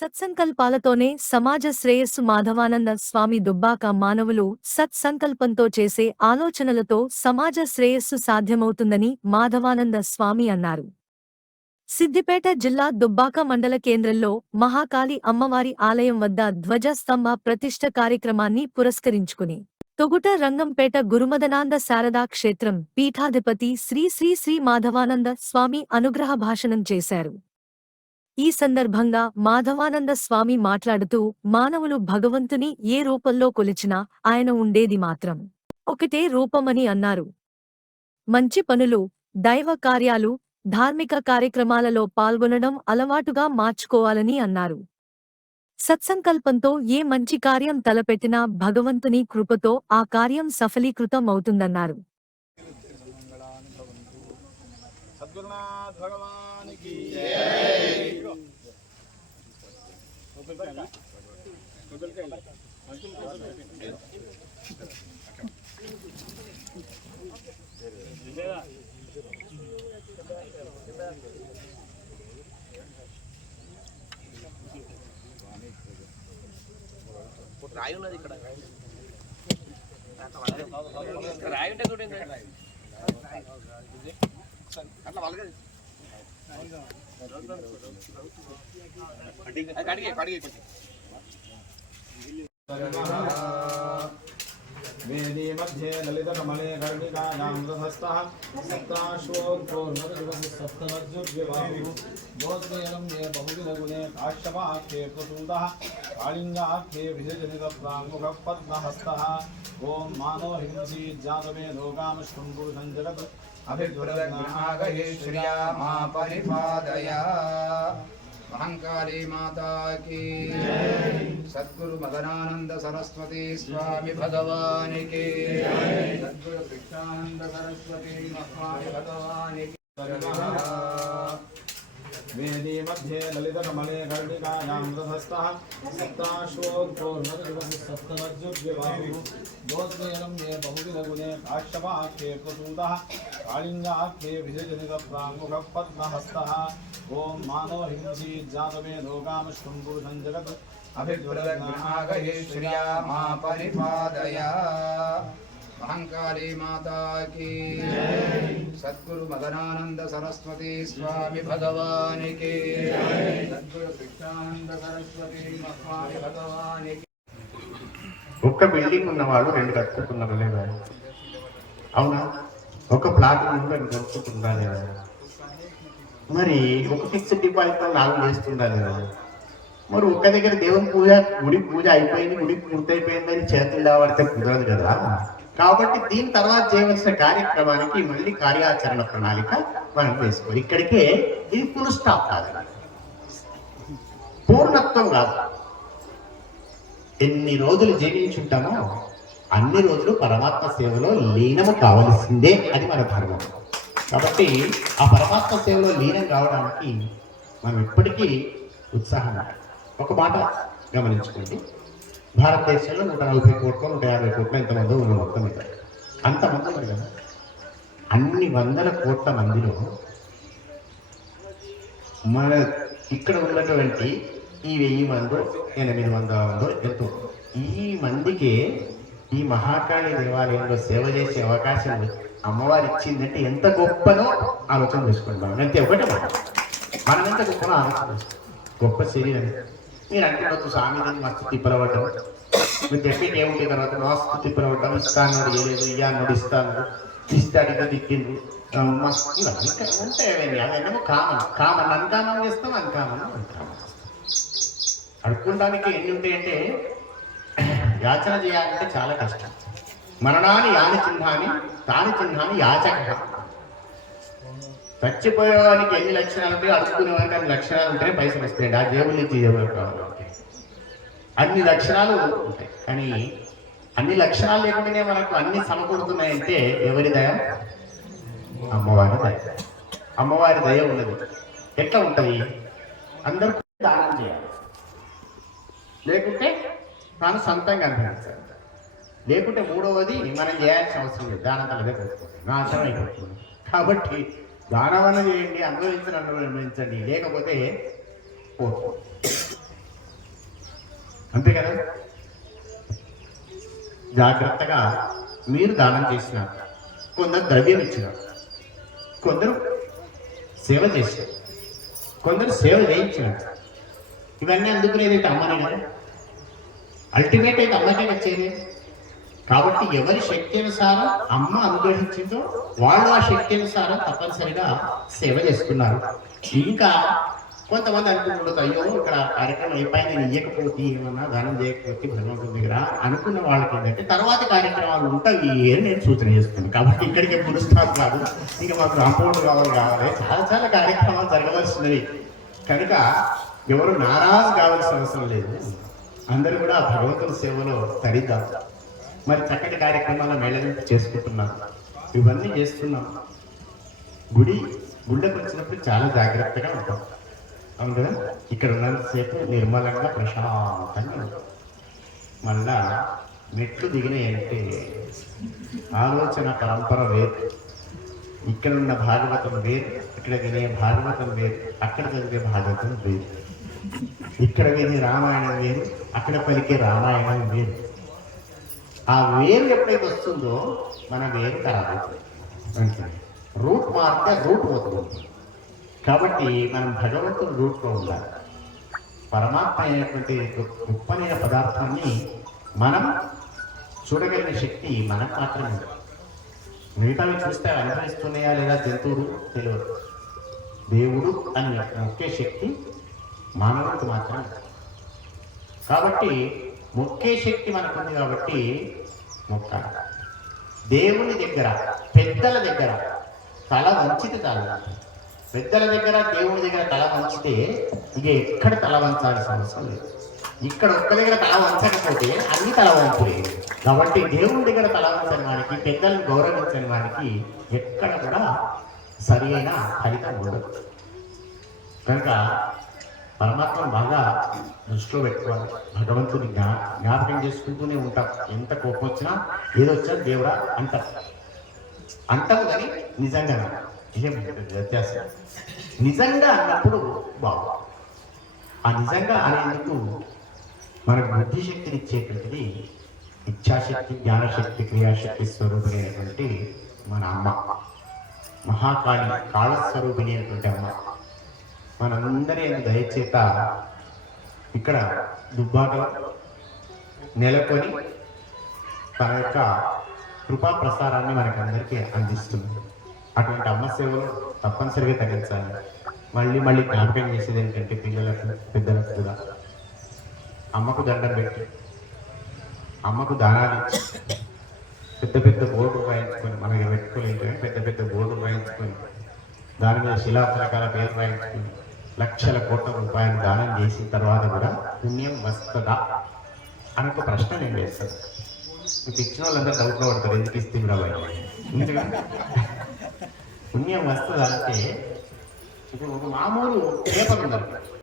సత్సంకల్పాలతోనే సమాజ శ్రేయస్సు మాధవానంద స్వామి దుబ్బాక మానవులు సత్సంకల్పంతో చేసే ఆలోచనలతో సమాజ శ్రేయస్సు సాధ్యమవుతుందని మాధవానంద స్వామి అన్నారు. సిద్దిపేట జిల్లా దుబ్బాక మండల కేంద్రంలో మహాకాళి అమ్మవారి ఆలయం వద్ద ధ్వజస్తంభ ప్రతిష్ఠ కార్యక్రమాన్ని పురస్కరించుకుని తొగుట రంగంపేట గురుమదనాంద శారదా క్షేత్రం పీఠాధిపతి శ్రీ శ్రీ శ్రీ మాధవానంద స్వామి అనుగ్రహ భాషణం చేశారు. ఈ సందర్భంగా మాధవానంద స్వామి మాట్లాడుతూ మానవులు భగవంతుని ఏ రూపంలో కొలిచినా ఆయన ఉండేది మాత్రం ఒకటే రూపమని అన్నారు. మంచి పనులు దైవ కార్యాలు ధార్మిక కార్యక్రమాలలో పాల్గొనడం అలవాటుగా మార్చుకోవాలని అన్నారు. సత్సంకల్పంతో ఏ మంచి కార్యం తలపెట్టినా భగవంతుని కృపతో ఆ కార్యం సఫలీకృతం రాయి ఉన్నది ఇక్కడ రాయి ఉంటే చూడండి అట్లా వాళ్ళకి కడిగే కడిగే కొంచెం వేदी मध्ये ललितकमले कर्णिकायां रथस्थः सप्ताश्वोर्ध्वोर्नरदिवसप्तमज्जुर्विवाहुः बोधयनं ये बहुविधगुणे काश्यपाख्ये प्रसूतः कालिङ्गाख्ये विजयजनितप्राङ्मुखः पद्महस्तः ॐ मानो हिंसी जातवे लोकामश्वं पुरुषं जगत् अभिद्वरग्रहागहे श्रिया मा परिपादया అహంకారీ మాతాకి సద్గురు మదనానంద సరస్వతి స్వామి భగవానికి సద్గురు కృష్ణానంద సరస్వతి స్వామి భగవానికి मध्ये ललितकमले कर्णिकायां रथस्थः सप्ताश्वोर्ध्वोर्नरदिवसप्तमज्जुर्विवाहुः ये बहुविधगुणे काश्यपाख्ये प्रसूतः कालिङ्गाख्ये विजयजनितप्राङ्मुखः पद्महस्तः ॐ मानो हिंसी जातवे लोकामश्वं पुरुषं जगत् श्रिया मा परिपादया అహంకారీ మాతాకి. సద్గురు మదనానంద సరస్వతి స్వామి భగవానికి. ఒక్క బిల్డింగ్ ఉన్న వాళ్ళు రెండు కట్టుకున్న లేదా అవునా? ఒక ప్లాట్ ముందు రెండు కట్టుకుండాలి మరి ఒక ఫిక్స్డ్ డిపాజిట్ నాలుగు వేస్తుండాలి కదా మరి ఒక్క దగ్గర దేవుని పూజ గుడి పూజ అయిపోయింది గుడి పూర్తయిపోయిందని చేతులు రాబడితే కుదరదు కదా. కాబట్టి దీని తర్వాత చేయవలసిన కార్యక్రమానికి మళ్ళీ కార్యాచరణ ప్రణాళిక మనం వేసుకోవాలి. ఇక్కడికే ఇది ఫుల్ స్టాప్ కాదు. పూర్ణత్వం కాదు. ఎన్ని రోజులు జీవించుంటామో అన్ని రోజులు పరమాత్మ సేవలో లీనము కావలసిందే అది మన ధర్మం. కాబట్టి ఆ పరమాత్మ సేవలో లీనం కావడానికి మనం ఎప్పటికీ ఉత్సాహం ఒక మాట గమనించుకోండి. భారతదేశంలో నూట నలభై కోట్ల నూట యాభై కోట్ల ఎంతమంది ఉన్న మొత్తం మీద అంతమంది ఉన్నారు కదా. అన్ని వందల కోట్ల మందిలో మన ఇక్కడ ఉన్నటువంటి ఈ వెయ్యి మందో ఎనిమిది వందల మందో ఎంతో. ఈ మందికి ఈ మహాకాళి దేవాలయంలో సేవ చేసే అవకాశం అమ్మవారు ఇచ్చిందంటే ఎంత గొప్పనో ఆలోచన చేసుకుంటాం అంతే ఒకటే మాట. మనం ఎంత గొప్పనో ఆలోచన చేసుకోం. గొప్ప శరీరం. మీరు అంటున్నట్టు స్వామి నేను మస్తు తిప్పలవటం మీరు చెప్పింది ఏముంటే తర్వాత? మస్తు తిప్పలవటం ఇస్తాను ఇవ్వలేదు ఇయ్యాను ఇస్తాను. ఇస్తాడు ఇక దిక్కింది మస్తు ఇవన్నీ ఉంటాయి అవన్నీ కామన్. కామన్ అన్కామన్ చేస్తాం అన్కామన్ అన్కామన్ అడుక్కోడానికి ఎన్ని ఉంటాయంటే యాచన చేయాలంటే చాలా కష్టం. మరణాన్ని యాని చిహ్నాన్ని తాని చిహ్నాన్ని యాచక చచ్చిపోయేవానికి ఎన్ని లక్షణాలు ఉంటాయో అడుక్కునే అన్ని లక్షణాలు ఉంటాయి పైసలు వస్తాయి ఆ జేబుల నుంచి అన్ని లక్షణాలు ఉంటాయి. కానీ అన్ని లక్షణాలు లేకుండానే మనకు అన్ని సమకూడుతున్నాయంటే ఎవరి దయ? అమ్మవారి దయ. అమ్మవారి దయ ఉన్నది. ఎట్లా ఉంటుంది? అందరూ దానం చేయాలి. లేకుంటే తాను సొంతంగా అనిపించాలి లేకుంటే మూడవది మనం చేయాల్సిన అవసరం లేదు. దానంతా అదే పెట్టుకోండి నాశనం అయిపోతుంది. కాబట్టి దానవన చేయండి అనుభవించండి అనుభవించండి లేకపోతే అంతే కదా? జాగ్రత్తగా మీరు దానం చేసినారు. కొందరు ద్రవ్యం ఇచ్చినారు. కొందరు సేవ చేసినారు. కొందరు సేవ చేయించినారు. ఇవన్నీ అందుకునేది అమ్మనే కదా? అల్టిమేట్ అయితే అమ్మకే వచ్చేది. కాబట్టి ఎవరి శక్తి అనుసారం అమ్మ అనుగ్రహించిందో వాళ్ళు ఆ శక్తి అనుసారం తప్పనిసరిగా సేవ చేస్తున్నారు. ఇంకా కొంతమంది అనుకుంటుండదు అయ్యో ఇక్కడ కార్యక్రమం అయిపోయి నేను ఇయ్యకపోతే ఏమన్నా దానం చేయకపోతే భగవంతుడి దగ్గర అనుకున్న వాళ్ళకి ఏంటంటే తర్వాత కార్యక్రమాలు ఉంటాయి అని నేను సూచన చేస్తున్నాను. కాబట్టి ఇక్కడికి ఎప్పుడు కాదు. ఇంకా మాకు కాంపౌండ్ కావాలి కావాలి. చాలా చాలా కార్యక్రమాలు జరగవలసినవి. కనుక ఎవరు నారాజు కావాల్సిన అవసరం లేదు. అందరూ కూడా భగవంతుని సేవలో తరిద్దాం. మరి చక్కటి కార్యక్రమాల మేళవింపు చేసుకుంటున్నాం. ఇవన్నీ చేస్తున్నాం. గుడి గుళ్ళకి వచ్చినప్పుడు చాలా జాగ్రత్తగా ఉంటాం. అవును కదా? ఇక్కడ ఉన్నంతసేపు నిర్మలంగా ప్రశాంతంగా ఉంటాం. మళ్ళా మెట్లు దిగినాయంటే ఆలోచన పరంపర వేరు. ఇక్కడ ఉన్న భాగవతం వేరు ఇక్కడ వినే భాగవతం వేరు అక్కడ చదివే భాగవతం వేరు. ఇక్కడ వినే రామాయణం వేరు అక్కడ పలికే రామాయణం వేరు. ఆ వేరు ఎప్పుడైతే వస్తుందో మన వేరు ఖరాబ్ అవుతుంది రూట్ మారితే రూట్ పోతుంది. కాబట్టి మనం భగవంతుడు రూట్లో ఉండాలి. పరమాత్మ అయినటువంటి గొప్పనైన పదార్థాన్ని మనం చూడగలిగిన శక్తి మనకు మాత్రమే. ఉంది. మిగతావి చూస్తే అనుభవిస్తున్నాయా లేదా జంతువులు? తెలియదు. దేవుడు అని ముఖ్య శక్తి మానవుడికి మాత్రమే. కాబట్టి ముఖ్య శక్తి మనకుంది కాబట్టి మొక్కాలి. దేవుని దగ్గర పెద్దల దగ్గర తల వంచితే తల పెద్దల దగ్గర దేవుని దగ్గర తల వంచితే ఇక ఎక్కడ తల వంచాల్సిన అవసరం లేదు. ఇక్కడ ఒక్క దగ్గర తల వంచకపోతే అన్ని తల వంచులే కాబట్టి దేవుని దగ్గర తల వంచని వారికి పెద్దలను గౌరవించని వారికి ఎక్కడ కూడా సరి అయిన ఫలితం ఉండదు. కనుక పరమాత్మ బాగా దృష్టిలో పెట్టుకోవాలి. భగవంతుని జ్ఞా జ్ఞాపకం చేసుకుంటూనే ఉంటాం. ఎంత కోపం వచ్చినా ఏదొచ్చినా దేవుడా అంటాం. అంటాం కానీ నిజంగా ఏం వ్యత్యాసం? నిజంగా అన్నప్పుడు బాగు ఆ నిజంగా అనేందుకు మనకు బుద్ధిశక్తిని ఇచ్చేటువంటిది ఇచ్ఛాశక్తి జ్ఞానశక్తి క్రియాశక్తి స్వరూపులైనటువంటి మన అమ్మ. మహాకాళి కాళస్వరూపిణి అయినటువంటి అమ్మ. మనందరి దయచేత ఇక్కడ దుబ్బాకలో నెలకొని తన యొక్క కృపా ప్రసారాన్ని మనకందరికీ అందిస్తుంది. అటువంటి అమ్మ సేవలు తప్పనిసరిగా తగ్గించాలి. మళ్ళీ మళ్ళీ జ్ఞాపకం చేసేది ఏంటంటే పిల్లలకు పెద్దలకు కూడా. అమ్మకు దండం పెట్టి అమ్మకు దానాలు ఇచ్చి పెద్ద పెద్ద బోర్డు రాయించుకొని మనకి పెట్టుకోలేదు పెద్ద పెద్ద బోర్డు రాయించుకొని దాని మీద శిలాఫలకాల పేరు రాయించుకొని లక్షల కోట్ల రూపాయలు దానం చేసిన తర్వాత కూడా పుణ్యం వస్తుందా? అని ఒక ప్రశ్న నేను వేస్తాను. మీకు ఇచ్చిన వాళ్ళందరూ డౌట్లో పడతారు ఎందుకు ఇస్తే ఎందుకంటే పుణ్యం వస్తుందా అంటే ఇప్పుడు ఒక మామూలు పేపర్ ఉందనుకోండి